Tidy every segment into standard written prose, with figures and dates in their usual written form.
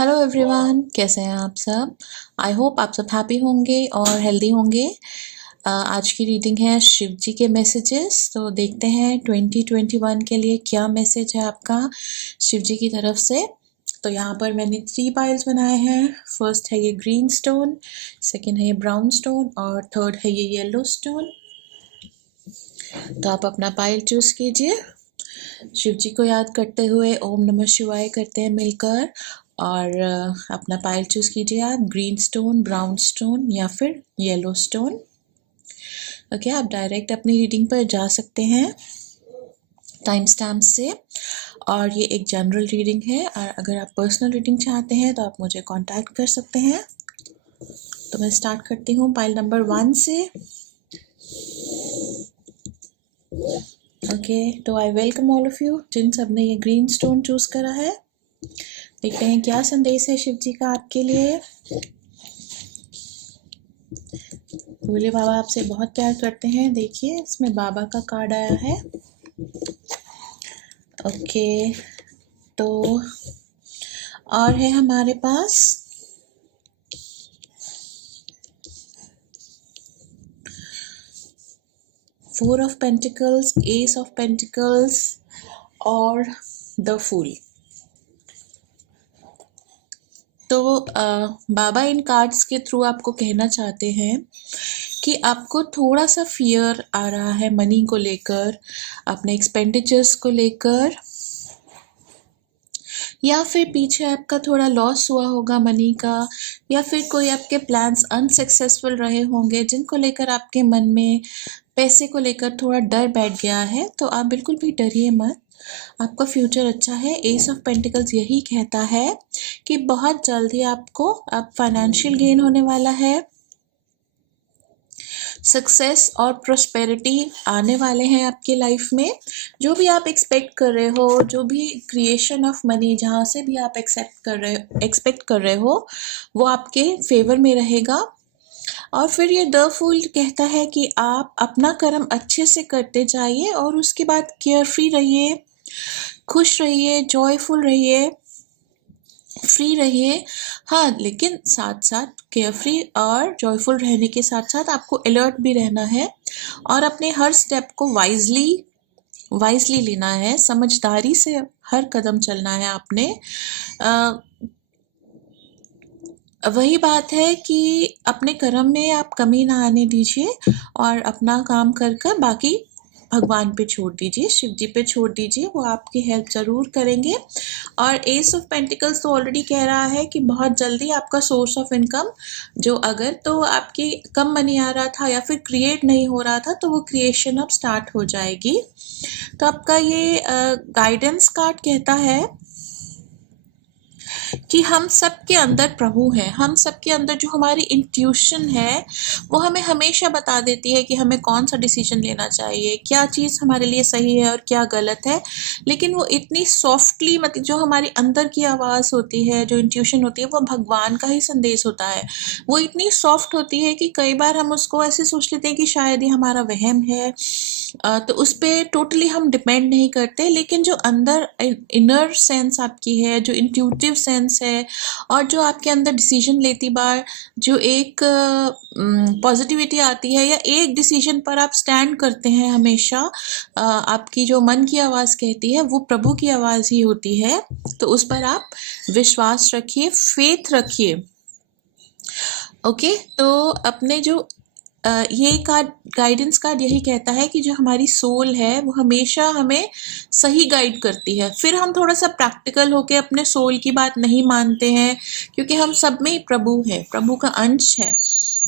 Hello everyone, कैसे हैं आप सब। आई होप आप सब हैप्पी होंगे और हेल्दी होंगे। आज की रीडिंग है शिव जी के मैसेजेस। तो देखते हैं 2021 के लिए क्या मैसेज है आपका शिव जी की तरफ से। तो यहाँ पर मैंने 3 पाइल्स बनाए हैं। फर्स्ट है ये ग्रीन स्टोन, सेकंड है ये ब्राउन स्टोन और थर्ड है ये येलो स्टोन। तो आप अपना पाइल चूज कीजिए। शिव जी को याद करते हुए ओम नमः शिवाय करते हैं मिलकर। और अपना पाइल चूज कीजिए आप, ग्रीन स्टोन, ब्राउन स्टोन या फिर येलो स्टोन। ओके, आप डायरेक्ट अपनी रीडिंग पर जा सकते हैं टाइम स्टैम्प से। और ये एक जनरल रीडिंग है, और अगर आप पर्सनल रीडिंग चाहते हैं तो आप मुझे कांटेक्ट कर सकते हैं। तो मैं स्टार्ट करती हूँ पाइल नंबर 1 से। ओके, तो I welcome all of you जिन सब ने ये ग्रीन स्टोन चूज करा है। देखते हैं क्या संदेश है शिव जी का आपके लिए। भोले बाबा आपसे बहुत प्यार करते हैं। देखिए, इसमें बाबा का कार्ड आया है। ओके, तो और है हमारे पास four of pentacles, ace of pentacles और द फूल। तो बाबा इन कार्ड्स के थ्रू आपको कहना चाहते हैं कि आपको थोड़ा सा फियर आ रहा है मनी को लेकर, अपने एक्सपेंडिचर्स को लेकर, या फिर पीछे आपका थोड़ा लॉस हुआ होगा मनी का, या फिर कोई आपके प्लान्स अनसक्सेसफुल रहे होंगे जिनको लेकर आपके मन में पैसे को लेकर थोड़ा डर बैठ गया है। तो आप बिल्कुल भी डरिए मत, आपका फ्यूचर अच्छा है। एस ऑफ पेंटिकल्स यही कहता है कि बहुत जल्दी आपको अब फाइनेंशियल गेन होने वाला है, सक्सेस और प्रोस्पेरिटी आने वाले हैं आपकी लाइफ में। जो भी आप एक्सपेक्ट कर रहे हो, जो भी क्रिएशन ऑफ मनी जहाँ से भी आप एक्सपेक्ट कर रहे हो, वो आपके फेवर में रहेगा। और फिर ये द फूल कहता है कि आप अपना कर्म अच्छे से करते जाइए और उसके बाद केयर फ्री रहिए, खुश रहिए, जॉयफुल रहिए, फ्री रहिए। हाँ, लेकिन साथ साथ केयर फ्री और जॉयफुल रहने के साथ साथ आपको अलर्ट भी रहना है और अपने हर स्टेप को वाइजली लेना है, समझदारी से हर कदम चलना है आपने। वही बात है कि अपने कर्म में आप कमी ना आने दीजिए और अपना काम कर कर बाकी भगवान पे छोड़ दीजिए, शिव जी पे छोड़ दीजिए, वो आपकी हेल्प ज़रूर करेंगे। और एस ऑफ पेंटिकल्स तो ऑलरेडी कह रहा है कि बहुत जल्दी आपका सोर्स ऑफ इनकम, जो अगर तो आपकी कम मनी आ रहा था या फिर क्रिएट नहीं हो रहा था, तो वो क्रिएशन अब स्टार्ट हो जाएगी। तो आपका ये गाइडेंस कार्ड कहता है कि हम सबके अंदर प्रभु हैं। हम सबके अंदर जो हमारी इंट्यूशन है वो हमें हमेशा बता देती है कि हमें कौन सा डिसीजन लेना चाहिए, क्या चीज़ हमारे लिए सही है और क्या गलत है। लेकिन वो इतनी सॉफ्टली, मतलब जो हमारी अंदर की आवाज़ होती है, जो इंट्यूशन होती है, वो भगवान का ही संदेश होता है। वो इतनी सॉफ्ट होती है कि कई बार हम उसको ऐसे सोच लेते हैं कि शायद ये हमारा वहम है। तो उस पर टोटली हम डिपेंड नहीं करते। लेकिन जो अंदर इनर सेंस आपकी है, जो इंट्यूटिव सेंस है, और जो आपके अंदर डिसीजन लेती बार जो एक पॉजिटिविटी आती है, या एक डिसीजन पर आप स्टैंड करते हैं हमेशा, आपकी जो मन की आवाज़ कहती है वो प्रभु की आवाज़ ही होती है। तो उस पर आप विश्वास रखिए, फेथ रखिए। ओके, तो अपने जो ये कार्ड, गाइडेंस कार्ड यही कहता है कि जो हमारी सोल है वो हमेशा हमें सही गाइड करती है। फिर हम थोड़ा सा प्रैक्टिकल होके अपने सोल की बात नहीं मानते हैं, क्योंकि हम सब में ही प्रभु है, प्रभु का अंश है।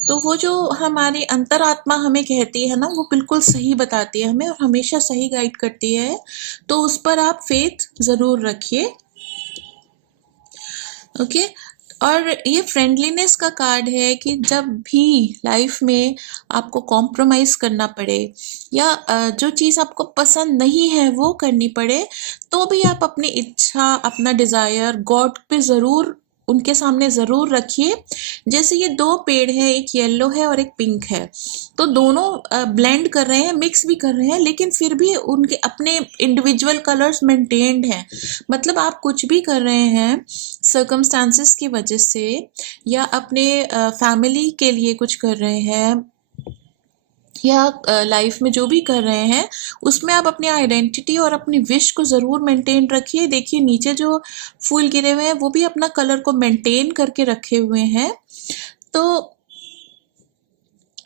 तो वो जो हमारी अंतरात्मा हमें कहती है ना, वो बिल्कुल सही बताती है हमें और हमेशा सही गाइड करती है। तो उस पर आप फेथ ज़रूर रखिए। ओके, और ये फ्रेंडलीनेस का कार्ड है कि जब भी लाइफ में आपको कॉम्प्रोमाइज़ करना पड़े, या जो चीज़ आपको पसंद नहीं है वो करनी पड़े, तो भी आप अपनी इच्छा, अपना डिज़ायर गॉड पे ज़रूर उनके सामने ज़रूर रखिए। जैसे ये 2 पेड़ हैं, एक येलो है और एक पिंक है, तो दोनों ब्लेंड कर रहे हैं, मिक्स भी कर रहे हैं, लेकिन फिर भी उनके अपने इंडिविजुअल कलर्स मेंटेन्ड हैं। मतलब आप कुछ भी कर रहे हैं सर्कमस्टांसेस की वजह से या अपने फैमिली के लिए कुछ कर रहे हैं या लाइफ में जो भी कर रहे हैं उसमें आप अपनी आइडेंटिटी और अपनी विश को ज़रूर मेंटेन रखिए। देखिए नीचे जो फूल गिरे हुए हैं वो भी अपना कलर को मेंटेन करके रखे हुए हैं। तो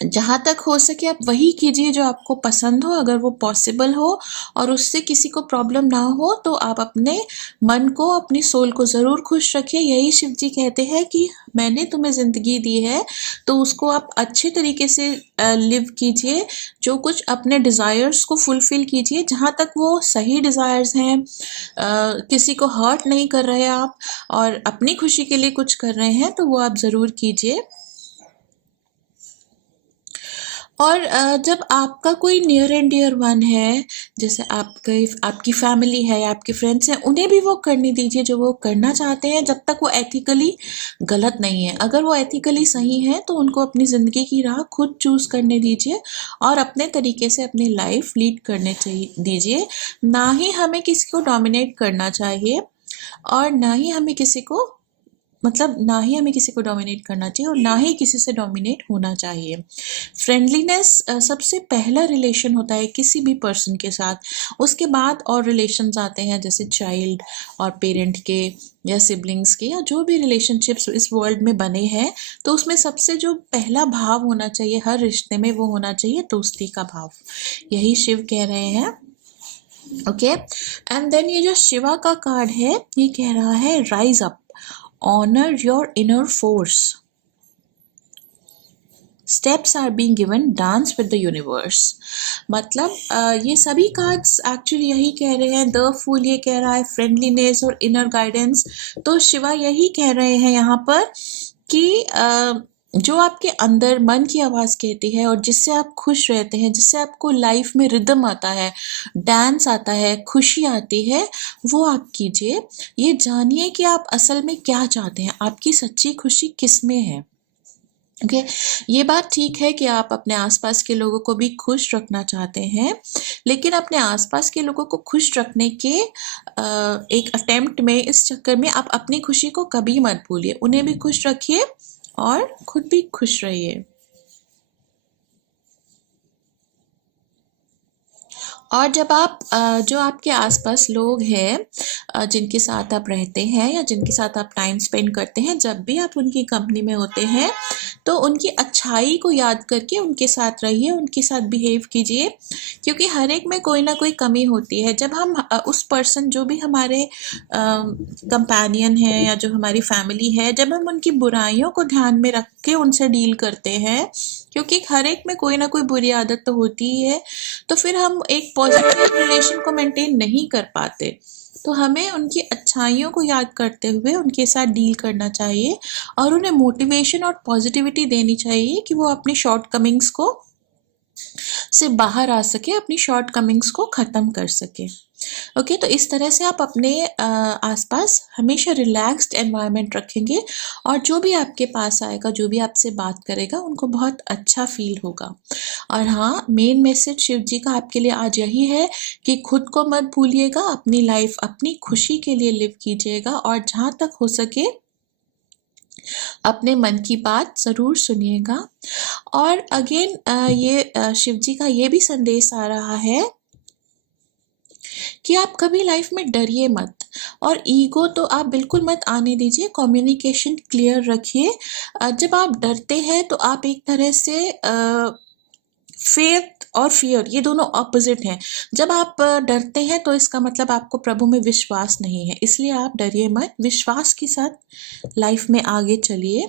जहाँ तक हो सके आप वही कीजिए जो आपको पसंद हो, अगर वो पॉसिबल हो और उससे किसी को प्रॉब्लम ना हो, तो आप अपने मन को, अपनी सोल को ज़रूर खुश रखिए। यही शिव जी कहते हैं कि मैंने तुम्हें ज़िंदगी दी है तो उसको आप अच्छे तरीके से लिव कीजिए। जो कुछ अपने डिज़ायर्स को फुलफ़िल कीजिए, जहाँ तक वो सही डिज़ायर्स हैं, किसी को हर्ट नहीं कर रहे आप और अपनी खुशी के लिए कुछ कर रहे हैं, तो वो आप ज़रूर कीजिए। और जब आपका कोई नियर एंड डियर वन है, जैसे आपकी फैमिली है या आपके फ्रेंड्स हैं, उन्हें भी वो करने दीजिए जो वो करना चाहते हैं, जब तक वो एथिकली गलत नहीं है। अगर वो एथिकली सही है तो उनको अपनी ज़िंदगी की राह खुद चूज़ करने दीजिए और अपने तरीके से अपनी लाइफ लीड करने चाहिए दीजिए। ना ही हमें किसी को डोमिनेट करना चाहिए और ना ही हमें किसी को डोमिनेट करना चाहिए और ना ही किसी से डोमिनेट होना चाहिए। फ्रेंडलीनेस सबसे पहला रिलेशन होता है किसी भी पर्सन के साथ, उसके बाद और रिलेशंस आते हैं जैसे चाइल्ड और पेरेंट के या सिबलिंग्स के या जो भी रिलेशनशिप्स इस वर्ल्ड में बने हैं। तो उसमें सबसे जो पहला भाव होना चाहिए हर रिश्ते में, वो होना चाहिए दोस्ती का भाव। यही शिव कह रहे हैं। ओके, एंड देन ये जो शिवा का कार्ड है ये कह रहा है rise up, honor your inner force, steps are being given, dance with the universe। मतलब ये सभी कार्ड्स एक्चुअली यही कह रहे हैं। द फूल ये कह रहा है फ्रेंडलीनेस और इनर गाइडेंस। तो शिवा यही कह रहे हैं यहाँ पर कि जो आपके अंदर मन की आवाज़ कहती है और जिससे आप खुश रहते हैं, जिससे आपको लाइफ में रिदम आता है, डांस आता है, खुशी आती है, वो आप कीजिए। ये जानिए कि आप असल में क्या चाहते हैं, आपकी सच्ची खुशी किस में है। ओके, ये बात ठीक है कि आप अपने आसपास के लोगों को भी खुश रखना चाहते हैं, लेकिन अपने आसपास के लोगों को खुश रखने के एक अटेम्प्ट में, इस चक्कर में आप अपनी खुशी को कभी मत भूलिए। उन्हें भी खुश रखिए और खुद भी खुश रहिए। और जब आप जो आपके आसपास लोग हैं जिनके साथ आप रहते हैं या जिनके साथ आप टाइम स्पेंड करते हैं, जब भी आप उनकी कंपनी में होते हैं तो उनकी अच्छाई को याद करके उनके साथ रहिए, उनके साथ बिहेव कीजिए, क्योंकि हर एक में कोई ना कोई कमी होती है। जब हम उस पर्सन, जो भी हमारे कंपेनियन है या जो हमारी फैमिली है, जब हम उनकी बुराइयों को ध्यान में रख के उनसे डील करते हैं, क्योंकि हर एक में कोई ना कोई बुरी आदत तो होती ही है, तो फिर हम एक पॉजिटिव रिलेशन को मेंटेन नहीं कर पाते। तो हमें उनकी अच्छाइयों को याद करते हुए उनके साथ डील करना चाहिए और उन्हें मोटिवेशन और पॉजिटिविटी देनी चाहिए कि वो अपनी शॉर्टकमिंग्स को से बाहर आ सके, अपनी शॉर्टकमिंग्स को ख़त्म कर सके। ओके, तो इस तरह से आप अपने आसपास हमेशा रिलैक्स्ड एनवायरनमेंट रखेंगे और जो भी आपके पास आएगा, जो भी आपसे बात करेगा, उनको बहुत अच्छा फील होगा। और हाँ, मेन मैसेज शिव जी का आपके लिए आज यही है कि खुद को मत भूलिएगा, अपनी लाइफ अपनी खुशी के लिए लिव कीजिएगा और जहाँ तक हो सके अपने मन की बात ज़रूर सुनिएगा। और अगेन ये शिव जी का ये भी संदेश आ रहा है कि आप कभी लाइफ में डरिए मत और ईगो तो आप बिल्कुल मत आने दीजिए। कम्युनिकेशन क्लियर रखिए। जब आप डरते हैं तो आप एक तरह से फेथ और फियर, ये दोनों ऑपोजिट हैं। जब आप डरते हैं तो इसका मतलब आपको प्रभु में विश्वास नहीं है, इसलिए आप डरिए मत, विश्वास के साथ लाइफ में आगे चलिए,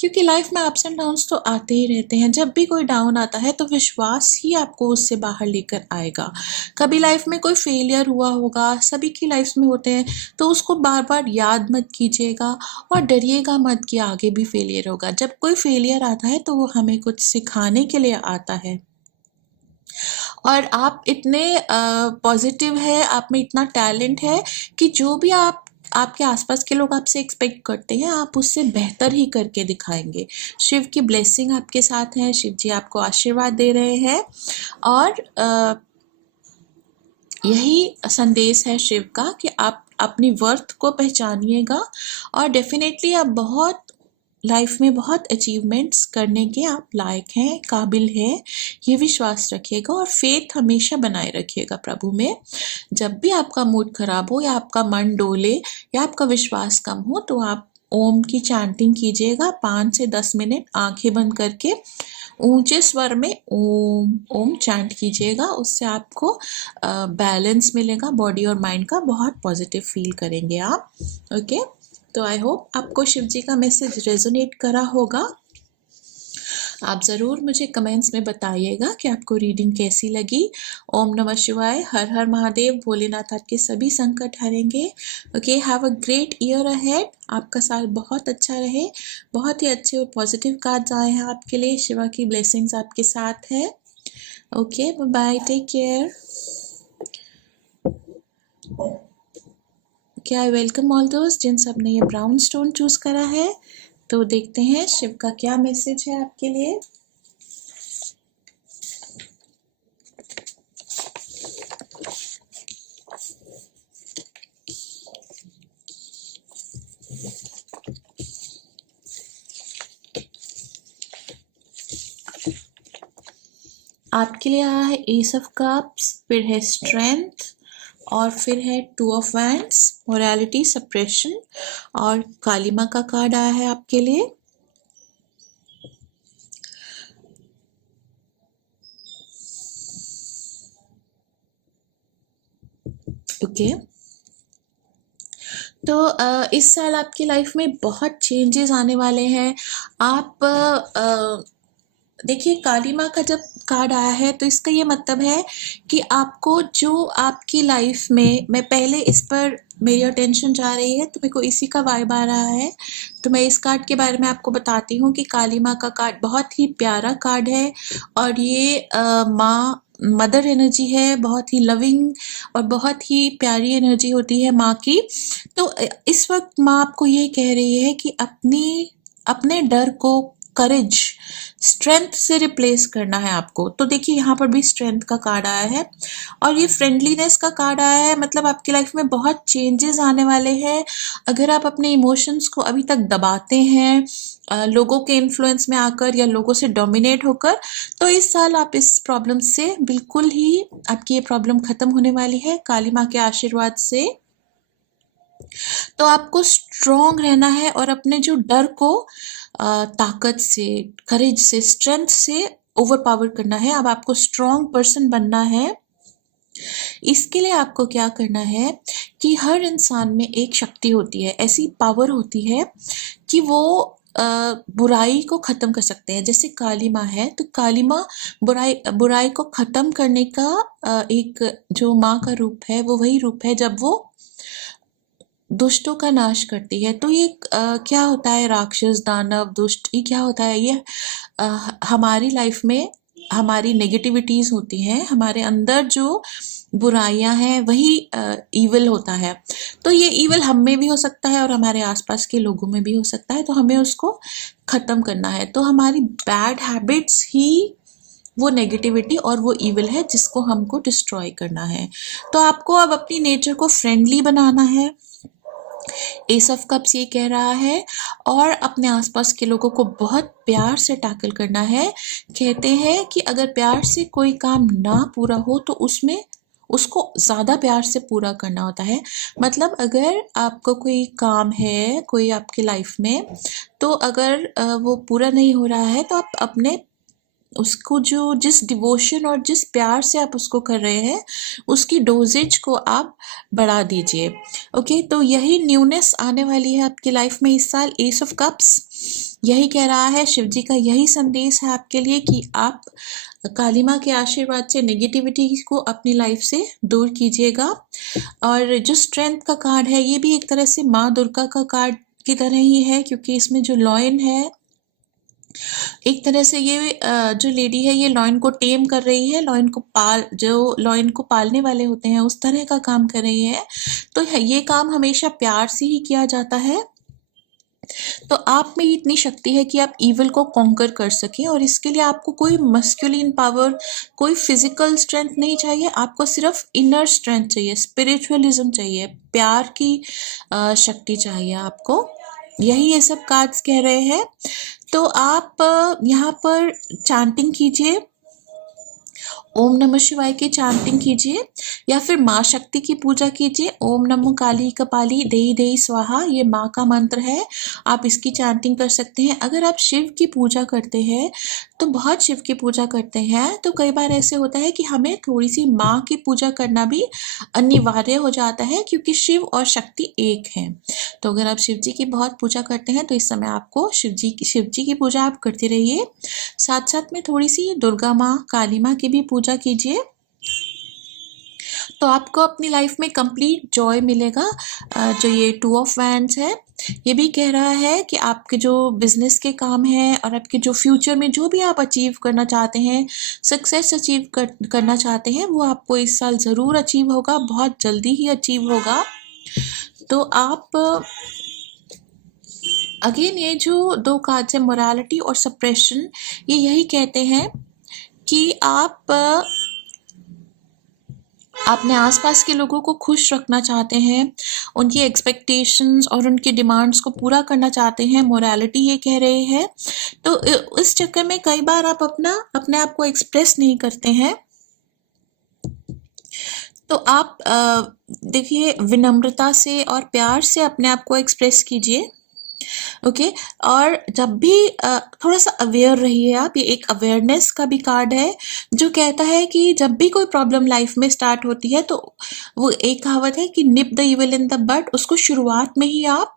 क्योंकि लाइफ में अप्स एंड डाउन्स तो आते ही रहते हैं। जब भी कोई डाउन आता है तो विश्वास ही आपको उससे बाहर लेकर आएगा। कभी लाइफ में कोई फेलियर हुआ होगा, सभी की लाइफ में होते हैं, तो उसको बार बार याद मत कीजिएगा और डरिएगा मत कि आगे भी फेलियर होगा। जब कोई फेलियर आता है तो वो हमें कुछ सिखाने के लिए आता है। और आप इतने पॉजिटिव है, आप में इतना टैलेंट है कि जो भी आप आपके आसपास के लोग आपसे एक्सपेक्ट करते हैं, आप उससे बेहतर ही करके दिखाएंगे। शिव की ब्लेसिंग आपके साथ है, शिव जी आपको आशीर्वाद दे रहे हैं और यही संदेश है शिव का कि आप अपनी वर्थ को पहचानिएगा और डेफिनेटली आप बहुत लाइफ में बहुत अचीवमेंट्स करने के आप लायक हैं, काबिल हैं, ये विश्वास रखिएगा और फेथ हमेशा बनाए रखिएगा प्रभु में। जब भी आपका मूड खराब हो या आपका मन डोले या आपका विश्वास कम हो तो आप ओम की चैंटिंग कीजिएगा 5 से 10 मिनट आंखें बंद करके ऊंचे स्वर में ओम ओम चैंट कीजिएगा। उससे आपको बैलेंस मिलेगा बॉडी और माइंड का, बहुत पॉजिटिव फील करेंगे आप। ओके, तो आई होप आपको शिव जी का मैसेज रेजोनेट करा होगा। आप ज़रूर मुझे कमेंट्स में बताइएगा कि आपको रीडिंग कैसी लगी। ओम नमः शिवाय, हर हर महादेव, भोलेनाथ आपके सभी संकट हरेंगे। Okay, have a great year ahead. आपका साल बहुत अच्छा रहे, बहुत ही अच्छे और पॉजिटिव कार्ड्स आए हैं आपके लिए। शिवा की ब्लेसिंग्स आपके साथ है। Okay, bye bye, take care. क्या आई वेलकम ऑल दोस्त जिन सब ने ये ब्राउन स्टोन चूज करा है। तो देखते हैं शिव का क्या मैसेज है आपके लिए। आपके लिए आया है एस ऑफ कप्स, फिर है स्ट्रेंथ और फिर है 2 ऑफ वैंड्स, मोरालिटी, सप्रेशन और काली माँ का कार्ड आया है आपके लिए। ओके, तो इस साल आपकी लाइफ में बहुत चेंजेस आने वाले हैं। आप देखिए, काली माँ का जब कार्ड आया है तो इसका ये मतलब है कि आपको जो आपकी लाइफ में, मैं पहले इस पर मेरी अटेंशन जा रही है तो मेरे को इसी का वाइब आ रहा है, तो मैं इस कार्ड के बारे में आपको बताती हूँ कि काली माँ का कार्ड बहुत ही प्यारा कार्ड है और ये माँ मदर एनर्जी है, बहुत ही लविंग और बहुत ही प्यारी एनर्जी होती है माँ की। तो इस वक्त माँ आपको ये कह रही है कि अपने डर को करेज, स्ट्रेंथ से रिप्लेस करना है आपको। तो देखिए, यहाँ पर भी स्ट्रेंथ का कार्ड आया है और ये फ्रेंडलीनेस का कार्ड आया है, मतलब आपकी लाइफ में बहुत चेंजेस आने वाले हैं। अगर आप अपने इमोशंस को अभी तक दबाते हैं लोगों के इन्फ्लुएंस में आकर या लोगों से डोमिनेट होकर, तो इस साल आप इस प्रॉब्लम से बिल्कुल ही, आपकी ये प्रॉब्लम खत्म होने वाली है काली माँ के आशीर्वाद से। तो आपको स्ट्रॉन्ग रहना है और अपने जो डर को ताकत से, करेज से, स्ट्रेंथ से ओवर पावर करना है। अब आपको स्ट्रॉन्ग पर्सन बनना है। इसके लिए आपको क्या करना है कि हर इंसान में एक शक्ति होती है, ऐसी पावर होती है कि वो बुराई को खत्म कर सकते हैं। जैसे काली माँ है तो काली माँ बुराई को खत्म करने का एक जो माँ का रूप है, वो वही रूप है जब वो दुष्टों का नाश करती है। तो ये क्या होता है, राक्षस, दानव, दुष्ट, ये क्या होता है, ये हमारी लाइफ में हमारी नेगेटिविटीज होती हैं, हमारे अंदर जो बुराइयां हैं वही ईविल होता है। तो ये ईविल हम में भी हो सकता है और हमारे आसपास के लोगों में भी हो सकता है, तो हमें उसको खत्म करना है। तो हमारी बैड हैबिट्स ही वो नेगेटिविटी और वो ईविल है जिसको हमको डिस्ट्रॉय करना है। तो आपको अब अपनी नेचर को फ्रेंडली बनाना है, एस ऑफ कप्स ये कह रहा है, और अपने आसपास के लोगों को बहुत प्यार से टैकल करना है। कहते हैं कि अगर प्यार से कोई काम ना पूरा हो तो उसमें उसको ज़्यादा प्यार से पूरा करना होता है। मतलब अगर आपको कोई काम है कोई आपकी लाइफ में, तो अगर वो पूरा नहीं हो रहा है तो आप अपने उसको जो जिस डिवोशन और जिस प्यार से आप उसको कर रहे हैं उसकी डोजेज को आप बढ़ा दीजिए। ओके, तो यही न्यूनेस आने वाली है आपकी लाइफ में इस साल। एस ऑफ कप्स यही कह रहा है, शिव जी का यही संदेश है आपके लिए कि आप काली माँ के आशीर्वाद से नेगेटिविटी को अपनी लाइफ से दूर कीजिएगा। और जो स्ट्रेंथ का कार्ड है ये भी एक तरह से माँ दुर्गा का कार्ड की तरह ही है, क्योंकि इसमें जो लॉयन है एक तरह से ये जो लेडी है ये लॉयन को टेम कर रही है, जो लॉयन को पालने वाले होते हैं उस तरह का काम कर रही है। तो ये काम हमेशा प्यार से ही किया जाता है। तो आप में इतनी शक्ति है कि आप ईविल को कॉन्कर कर सकें, और इसके लिए आपको कोई मस्कुलिन पावर, कोई फिजिकल स्ट्रेंथ नहीं चाहिए, आपको सिर्फ इनर स्ट्रेंथ चाहिए, स्पिरिचुअलिज्म चाहिए, प्यार की शक्ति चाहिए आपको। यही ये सब कार्ड्स कह रहे हैं। तो आप यहाँ पर चैंटिंग कीजिए, ओम नमः शिवाय की चैंटिंग कीजिए, या फिर माँ शक्ति की पूजा कीजिए। ओम नमो काली कपाली देही देही स्वाहा, ये माँ का मंत्र है, आप इसकी चैंटिंग कर सकते हैं। अगर आप शिव की पूजा करते हैं, तो बहुत शिव की पूजा करते हैं, तो कई बार ऐसे होता है कि हमें थोड़ी सी माँ की पूजा करना भी अनिवार्य हो जाता है, क्योंकि शिव और शक्ति एक है। तो अगर आप शिव जी की बहुत पूजा करते हैं तो इस समय आपको शिव जी की पूजा आप करते रहिए। साथ साथ में थोड़ी सी दुर्गा माँ, काली माँ की भी पूजा कीजिए, तो आपको अपनी लाइफ में कंप्लीट जॉय मिलेगा। जो ये टू ऑफ वैंड्स है, ये भी कह रहा है कि आपके जो बिजनेस के काम हैं और आपके जो फ्यूचर में जो भी आप अचीव करना चाहते हैं, सक्सेस अचीव करना चाहते हैं, वो आपको इस साल ज़रूर अचीव होगा, बहुत जल्दी ही अचीव होगा। तो आप अगेन ये जो दो कार्ड्स है, मोरालिटी और सप्रेशन, ये यही कहते हैं कि आप अपने आसपास के लोगों को खुश रखना चाहते हैं, उनकी एक्सपेक्टेशंस और उनकी डिमांड्स को पूरा करना चाहते हैं, मोरालिटी ये कह रहे हैं। तो इस चक्कर में कई बार आप अपने आप को एक्सप्रेस नहीं करते हैं। तो आप देखिए, विनम्रता से और प्यार से अपने आप को एक्सप्रेस कीजिए, ओके। और जब भी थोड़ा सा अवेयर रहिए आप, ये एक अवेयरनेस का भी कार्ड है जो कहता है कि जब भी कोई प्रॉब्लम लाइफ में स्टार्ट होती है, तो वो एक कहावत है कि nip the evil in the bud, उसको शुरुआत में ही आप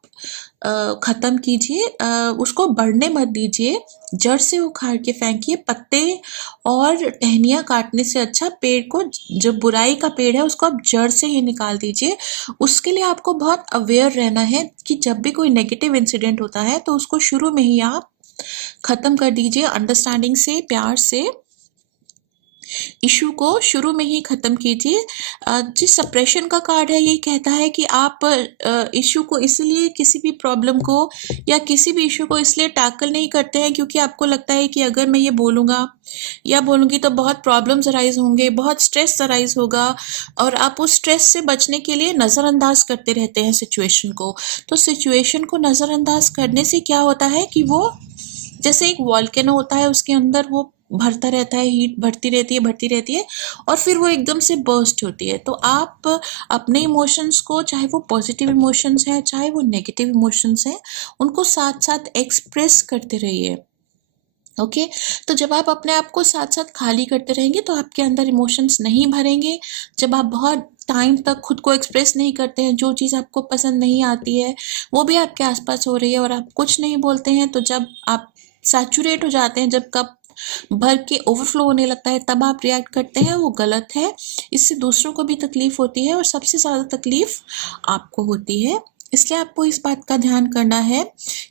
ख़त्म कीजिए, उसको बढ़ने मत दीजिए, जड़ से उखाड़ के फेंकिए। पत्ते और टहनियाँ काटने से अच्छा पेड़ को, जो बुराई का पेड़ है उसको आप जड़ से ही निकाल दीजिए। उसके लिए आपको बहुत अवेयर रहना है कि जब भी कोई नेगेटिव इंसिडेंट होता है तो उसको शुरू में ही आप ख़त्म कर दीजिए, अंडरस्टैंडिंग से, प्यार से इशू को शुरू में ही ख़त्म कीजिए। जिस सप्रेशन का कार्ड है, ये कहता है कि आप इशू को इसलिए, किसी भी प्रॉब्लम को या किसी भी इशू को इसलिए टैकल नहीं करते हैं क्योंकि आपको लगता है कि अगर मैं ये बोलूँगा या बोलूँगी तो बहुत प्रॉब्लम्स अराइज होंगे, बहुत स्ट्रेस अराइज होगा, और आप उस स्ट्रेस से बचने के लिए नज़रअंदाज करते रहते हैं सिचुएशन को। तो सिचुएशन को नज़रअंदाज करने से क्या होता है कि वो जैसे एक वॉल्केनो होता है, उसके अंदर वो भरता रहता है, हीट बढ़ती रहती है और फिर वो एकदम से बर्स्ट होती है। तो आप अपने इमोशंस को, चाहे वो पॉजिटिव इमोशंस हैं चाहे वो नेगेटिव इमोशंस हैं, उनको साथ साथ एक्सप्रेस करते रहिए, ओके। तो जब आप अपने आप को साथ साथ खाली करते रहेंगे तो आपके अंदर इमोशंस नहीं भरेंगे। जब आप बहुत टाइम तक खुद को एक्सप्रेस नहीं करते हैं, जो चीज़ आपको पसंद नहीं आती है वो भी आपके आसपास हो रही है और आप कुछ नहीं बोलते हैं, तो जब आप सैचुरेट हो जाते हैं, जब कप भर के ओवरफ्लो होने लगता है, तब आप रिएक्ट करते हैं, वो गलत है। इससे दूसरों को भी तकलीफ होती है और सबसे ज़्यादा तकलीफ आपको होती है। इसलिए आपको इस बात का ध्यान करना है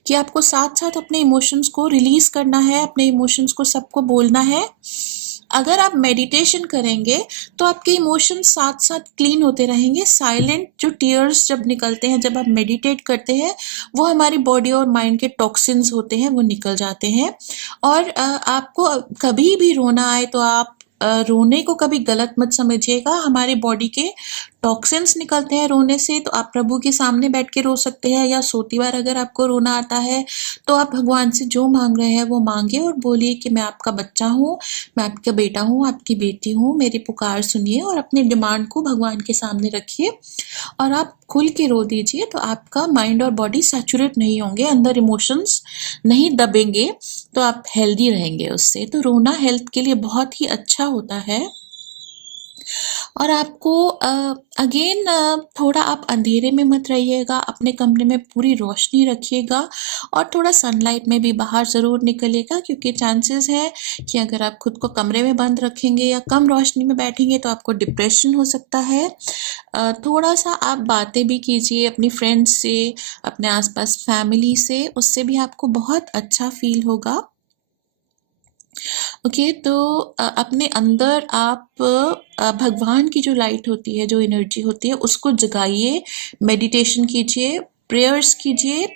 कि आपको साथ साथ अपने इमोशंस को रिलीज करना है, अपने इमोशंस को सबको बोलना है। अगर आप मेडिटेशन करेंगे तो आपके इमोशंस साथ साथ क्लीन होते रहेंगे। साइलेंट जो टीयर्स जब निकलते हैं, जब आप मेडिटेट करते हैं, वो हमारी बॉडी और माइंड के टॉक्सिन्स होते हैं, वो निकल जाते हैं। और आपको कभी भी रोना आए तो आप रोने को कभी गलत मत समझिएगा। हमारे बॉडी के टॉक्सिन्स निकलते हैं रोने से, तो आप प्रभु के सामने बैठ के रो सकते हैं, या सोती बार अगर आपको रोना आता है तो आप भगवान से जो मांग रहे हैं वो मांगे और बोलिए कि मैं आपका बच्चा हूँ, मैं आपका बेटा हूँ, आपकी बेटी हूँ, मेरी पुकार सुनिए, और अपनी डिमांड को भगवान के सामने रखिए और आप खुल के रो दीजिए। तो आपका माइंड और बॉडी सैचुरेट नहीं होंगे, अंदर इमोशंस नहीं दबेंगे, तो आप हेल्दी रहेंगे उससे। तो रोना हेल्थ के लिए बहुत ही अच्छा होता है। और आपको अगेन थोड़ा आप अंधेरे में मत रहिएगा, अपने कमरे में पूरी रोशनी रखिएगा और थोड़ा सनलाइट में भी बाहर ज़रूर निकलिएगा, क्योंकि चांसेस है कि अगर आप खुद को कमरे में बंद रखेंगे या कम रोशनी में बैठेंगे तो आपको डिप्रेशन हो सकता है। थोड़ा सा आप बातें भी कीजिए अपनी फ्रेंड्स से, अपने आसपास फैमिली से, उससे भी आपको बहुत अच्छा फील होगा। ओके, तो अपने अंदर आप भगवान की जो लाइट होती है, जो एनर्जी होती है, उसको जगाइए, मेडिटेशन कीजिए, प्रेयर्स कीजिए,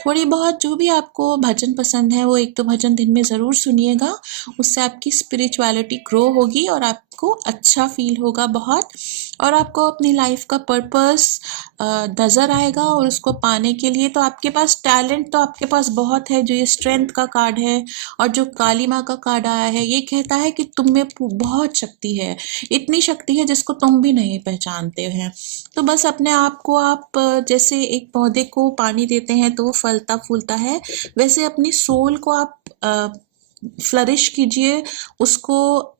थोड़ी बहुत जो भी आपको भजन पसंद है वो 1-2 भजन दिन में ज़रूर सुनिएगा। उससे आपकी स्पिरिचुअलिटी ग्रो होगी और आपको अच्छा फ़ील होगा बहुत, और आपको अपनी लाइफ का पर्पस नज़र आएगा, और उसको पाने के लिए तो आपके पास टैलेंट तो आपके पास बहुत है। जो ये स्ट्रेंथ का कार्ड है और जो काली माँ का कार्ड आया है, ये कहता है कि तुम में बहुत शक्ति है, इतनी शक्ति है जिसको तुम भी नहीं पहचानते हैं। तो बस अपने आप को आप जैसे एक पौधे को पानी देते हैं तो वो फलता फूलता है, वैसे अपनी सोल को आप फ्लरिश कीजिए, उसको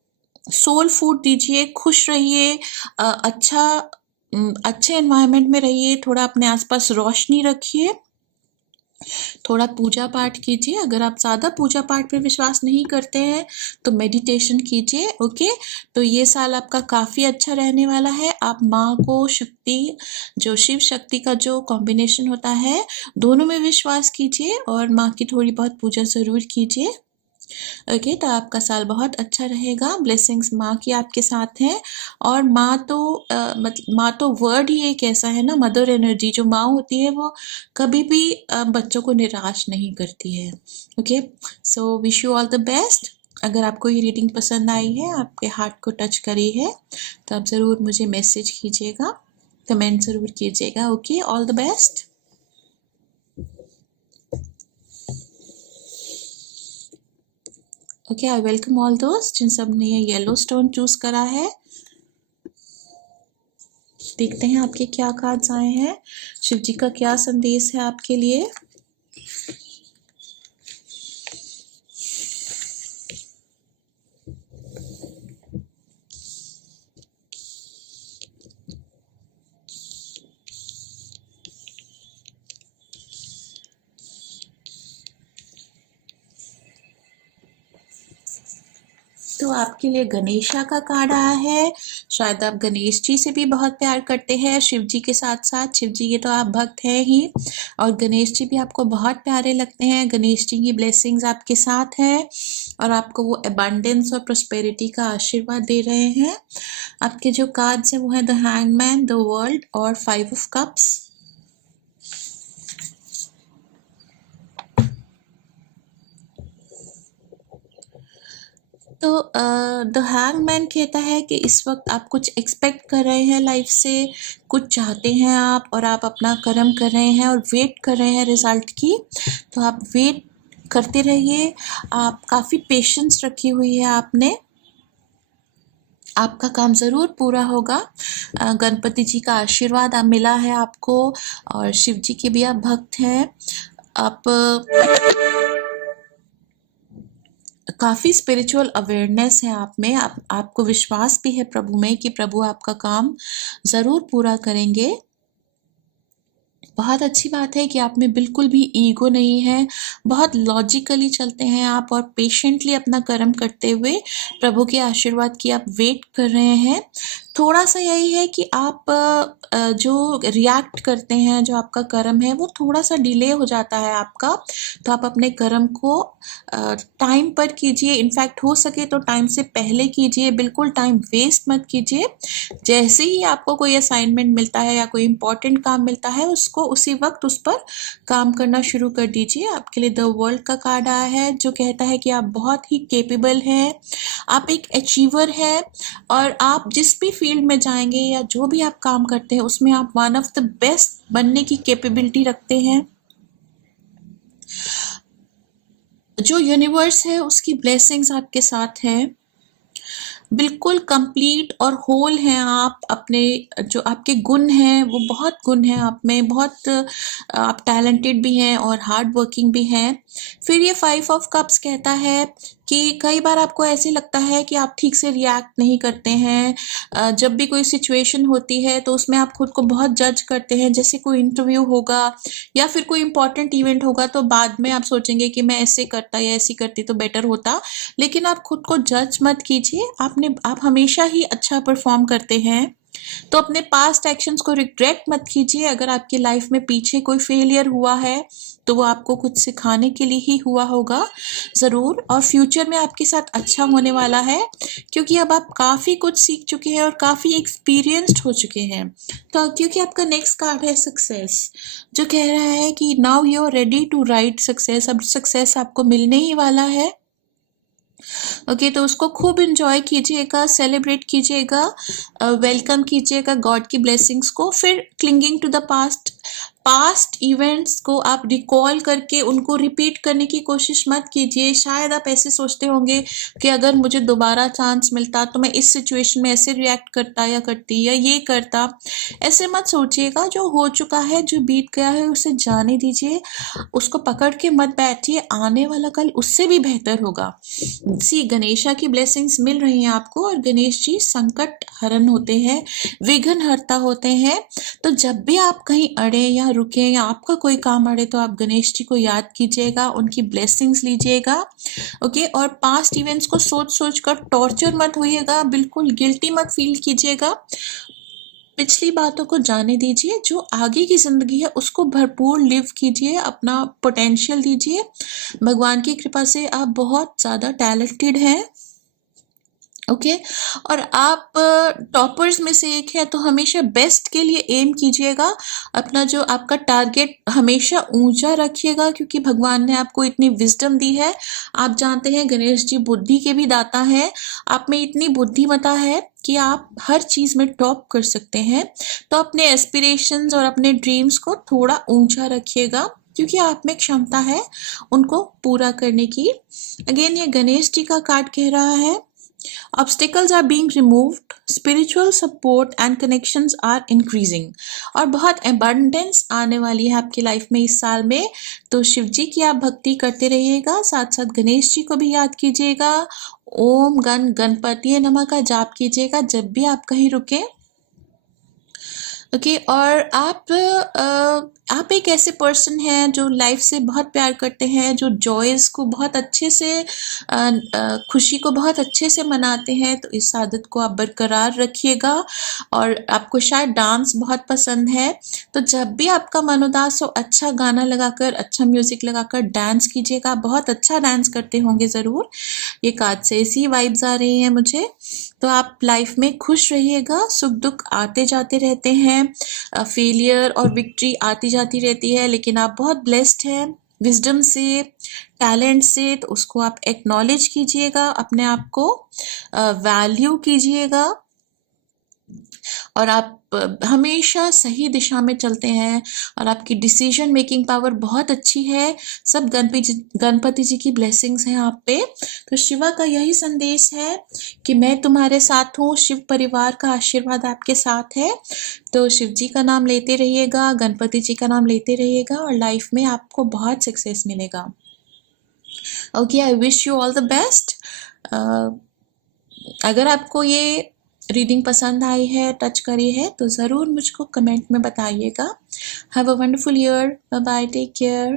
सोल फूड दीजिए, खुश रहिए, अच्छे एनवायरनमेंट में रहिए, थोड़ा अपने आसपास रोशनी रखिए, थोड़ा पूजा पाठ कीजिए। अगर आप ज़्यादा पूजा पाठ पे विश्वास नहीं करते हैं तो मेडिटेशन कीजिए। ओके, तो ये साल आपका काफ़ी अच्छा रहने वाला है। आप माँ को शक्ति, जो शिव शक्ति का जो कॉम्बिनेशन होता है, दोनों में विश्वास कीजिए और माँ की थोड़ी बहुत पूजा ज़रूर कीजिए। ओके, तो आपका साल बहुत अच्छा रहेगा। ब्लेसिंग्स माँ की आपके साथ हैं, और माँ तो माँ तो वर्ड ही एक ऐसा है ना, मदर एनर्जी जो माँ होती है वो कभी भी बच्चों को निराश नहीं करती है। Okay, so wish you all the best. अगर आपको ये रीडिंग पसंद आई है, आपके हार्ट को टच करी है, तो आप ज़रूर मुझे मैसेज कीजिएगा, कमेंट ज़रूर कीजिएगा। Okay, all the best. Okay, I welcome all दोस्त जिन सब ने ये येलो स्टोन चूज करा है। देखते हैं आपके क्या कार्ड्स आए हैं, शिव जी का क्या संदेश है आपके लिए। तो आपके लिए गणेशा का कार्ड आया है। शायद आप गणेश जी से भी बहुत प्यार करते हैं, शिव जी के साथ साथ। शिव जी के तो आप भक्त हैं ही, और गणेश जी भी आपको बहुत प्यारे लगते हैं। गणेश जी की ब्लेसिंग्स आपके साथ हैं और आपको वो अबंडेंस और प्रोस्पेरिटी का आशीर्वाद दे रहे हैं। आपके जो कार्ड्स हैं वो है द हैंगमैन, द वर्ल्ड और 5 ऑफ कप्स। तो द हैंगमैन कहता है कि इस वक्त आप कुछ एक्सपेक्ट कर रहे हैं लाइफ से, कुछ चाहते हैं आप, और आप अपना कर्म कर रहे हैं और वेट कर रहे हैं रिजल्ट की। तो आप वेट करते रहिए, आप काफ़ी पेशेंस रखी हुई है आपने, आपका काम ज़रूर पूरा होगा। गणपति जी का आशीर्वाद मिला है आपको, और शिव जी के भी आप भक्त हैं। आप काफ़ी स्पिरिचुअल अवेयरनेस है आप में, आपको विश्वास भी है प्रभु में कि प्रभु आपका काम ज़रूर पूरा करेंगे। बहुत अच्छी बात है कि आप में बिल्कुल भी ईगो नहीं है, बहुत लॉजिकली चलते हैं आप, और पेशेंटली अपना कर्म करते हुए प्रभु के आशीर्वाद की आप वेट कर रहे हैं। थोड़ा सा यही है कि आप जो रिएक्ट करते हैं, जो आपका कर्म है वो थोड़ा सा डिले हो जाता है आपका, तो आप अपने कर्म को टाइम पर कीजिए। इनफैक्ट हो सके तो टाइम से पहले कीजिए, बिल्कुल टाइम वेस्ट मत कीजिए। जैसे ही आपको कोई असाइनमेंट मिलता है या कोई इम्पोर्टेंट काम मिलता है, उसको उसी वक्त उस पर काम करना शुरू कर दीजिए। आपके लिए द वर्ल्ड का कार्ड आया है जो कहता है कि आप बहुत ही केपेबल हैं, आप एक अचीवर हैं, और आप जिस भी फील्ड में जाएंगे या जो भी आप काम करते हैं उसमें आप वन ऑफ द बेस्ट बनने की कैपेबिलिटी रखते हैं। जो यूनिवर्स है उसकी ब्लेसिंग्स आपके साथ हैं, बिल्कुल कंप्लीट और होल हैं आप। अपने जो आपके गुण हैं वो बहुत गुण हैं आप में, बहुत आप टैलेंटेड भी हैं और हार्ड वर्किंग भी हैं। फिर ये 5 ऑफ कप्स कहता है कि कई बार आपको ऐसे लगता है कि आप ठीक से रिएक्ट नहीं करते हैं। जब भी कोई सिचुएशन होती है तो उसमें आप खुद को बहुत जज करते हैं। जैसे कोई इंटरव्यू होगा या फिर कोई इंपॉर्टेंट इवेंट होगा तो बाद में आप सोचेंगे कि मैं ऐसे करता या ऐसी करती तो बेटर होता। लेकिन आप खुद को जज मत कीजिए, आप हमेशा ही अच्छा परफॉर्म करते हैं। तो अपने पास्ट एक्शंस को रिग्रेट मत कीजिए। अगर आपकी लाइफ में पीछे कोई फेलियर हुआ है तो वो आपको कुछ सिखाने के लिए ही हुआ होगा ज़रूर, और फ्यूचर में आपके साथ अच्छा होने वाला है, क्योंकि अब आप काफ़ी कुछ सीख चुके हैं और काफ़ी एक्सपीरियंस्ड हो चुके हैं। तो क्योंकि आपका नेक्स्ट कार्ड है सक्सेस, जो कह रहा है कि now you are ready to write success. अब सक्सेस आपको मिलने ही वाला है। ओके, तो उसको खूब इंजॉय कीजिएगा, सेलिब्रेट कीजिएगा, वेलकम कीजिएगा गॉड की ब्लेसिंग्स को। फिर clinging to the past events को आप रिकॉल करके उनको रिपीट करने की कोशिश मत कीजिए। शायद आप ऐसे सोचते होंगे कि अगर मुझे दोबारा चांस मिलता तो मैं इस सिचुएशन में ऐसे रिएक्ट करता या करती या ये करता। ऐसे मत सोचिएगा, जो हो चुका है, जो बीत गया है, उसे जाने दीजिए, उसको पकड़ के मत बैठिए। आने वाला कल उससे भी बेहतर होगा। सी गणेशा की ब्लेसिंग्स मिल रही हैं आपको, और गणेश जी संकट हरण होते हैं, विघ्न हरता होते हैं। तो जब भी आप कहीं अड़े या रुके या आपका कोई काम अड़े तो आप गणेश जी को याद कीजिएगा, उनकी ब्लेसिंग्स लीजिएगा। ओके, और पास्ट इवेंट्स को सोच सोच कर टॉर्चर मत होइएगा, बिल्कुल गिल्टी मत फील कीजिएगा। पिछली बातों को जाने दीजिए, जो आगे की ज़िंदगी है उसको भरपूर लिव कीजिए, अपना पोटेंशियल दीजिए। भगवान की कृपा से आप बहुत ज़्यादा टैलेंटेड हैं। ओके, और आप टॉपर्स में से एक है, तो हमेशा बेस्ट के लिए एम कीजिएगा। अपना जो आपका टारगेट हमेशा ऊंचा रखिएगा, क्योंकि भगवान ने आपको इतनी विजडम दी है। आप जानते हैं गणेश जी बुद्धि के भी दाता हैं। आप में इतनी बुद्धिमता है कि आप हर चीज़ में टॉप कर सकते हैं। तो अपने एस्पिरेशंस और अपने ड्रीम्स को थोड़ा ऊंचा रखिएगा, क्योंकि आप में क्षमता है उनको पूरा करने की। अगेन ये गणेश जी का कार्ड कह रहा है, obstacles are being removed, spiritual support and connections are increasing। और बहुत abundance आने वाली है आपकी लाइफ में इस साल में। तो शिव जी की आप भक्ति करते रहिएगा, साथ साथ गणेश जी को भी याद कीजिएगा। ओम गण गणपति नमः का जाप कीजिएगा जब भी आप कहीं रुकें। ओके, और आप एक ऐसे पर्सन हैं जो लाइफ से बहुत प्यार करते हैं, जो जॉयज़ को बहुत अच्छे से खुशी को बहुत अच्छे से मनाते हैं। तो इस आदत को आप बरकरार रखिएगा। और आपको शायद डांस बहुत पसंद है, तो जब भी आपका मन उदास हो, अच्छा गाना लगाकर, अच्छा म्यूज़िक लगाकर डांस कीजिएगा। बहुत अच्छा डांस करते होंगे ज़रूर, ये कार्ड से ऐसी वाइब्स आ रही हैं मुझे। तो आप लाइफ में खुश रहिएगा। सुख दुख आते जाते रहते हैं, फेलियर और विक्ट्री आती जाती रहती है, लेकिन आप बहुत ब्लेस्ड हैं विजडम से, टैलेंट से। तो उसको आप एक्नॉलेज कीजिएगा, अपने आप को वैल्यू कीजिएगा, और आप हमेशा सही दिशा में चलते हैं, और आपकी डिसीजन मेकिंग पावर बहुत अच्छी है। सब गणपति जी की ब्लेसिंग्स हैं आप पे। तो शिवा का यही संदेश है कि मैं तुम्हारे साथ हूँ, शिव परिवार का आशीर्वाद आपके साथ है। तो शिव जी का नाम लेते रहिएगा, गणपति जी का नाम लेते रहिएगा, और लाइफ में आपको बहुत सक्सेस मिलेगा। Okay, I wish you all the best. अगर आपको ये रीडिंग पसंद आई है, टच करी है, तो ज़रूर मुझको कमेंट में बताइएगा। Have a wonderful year. Bye bye, take care.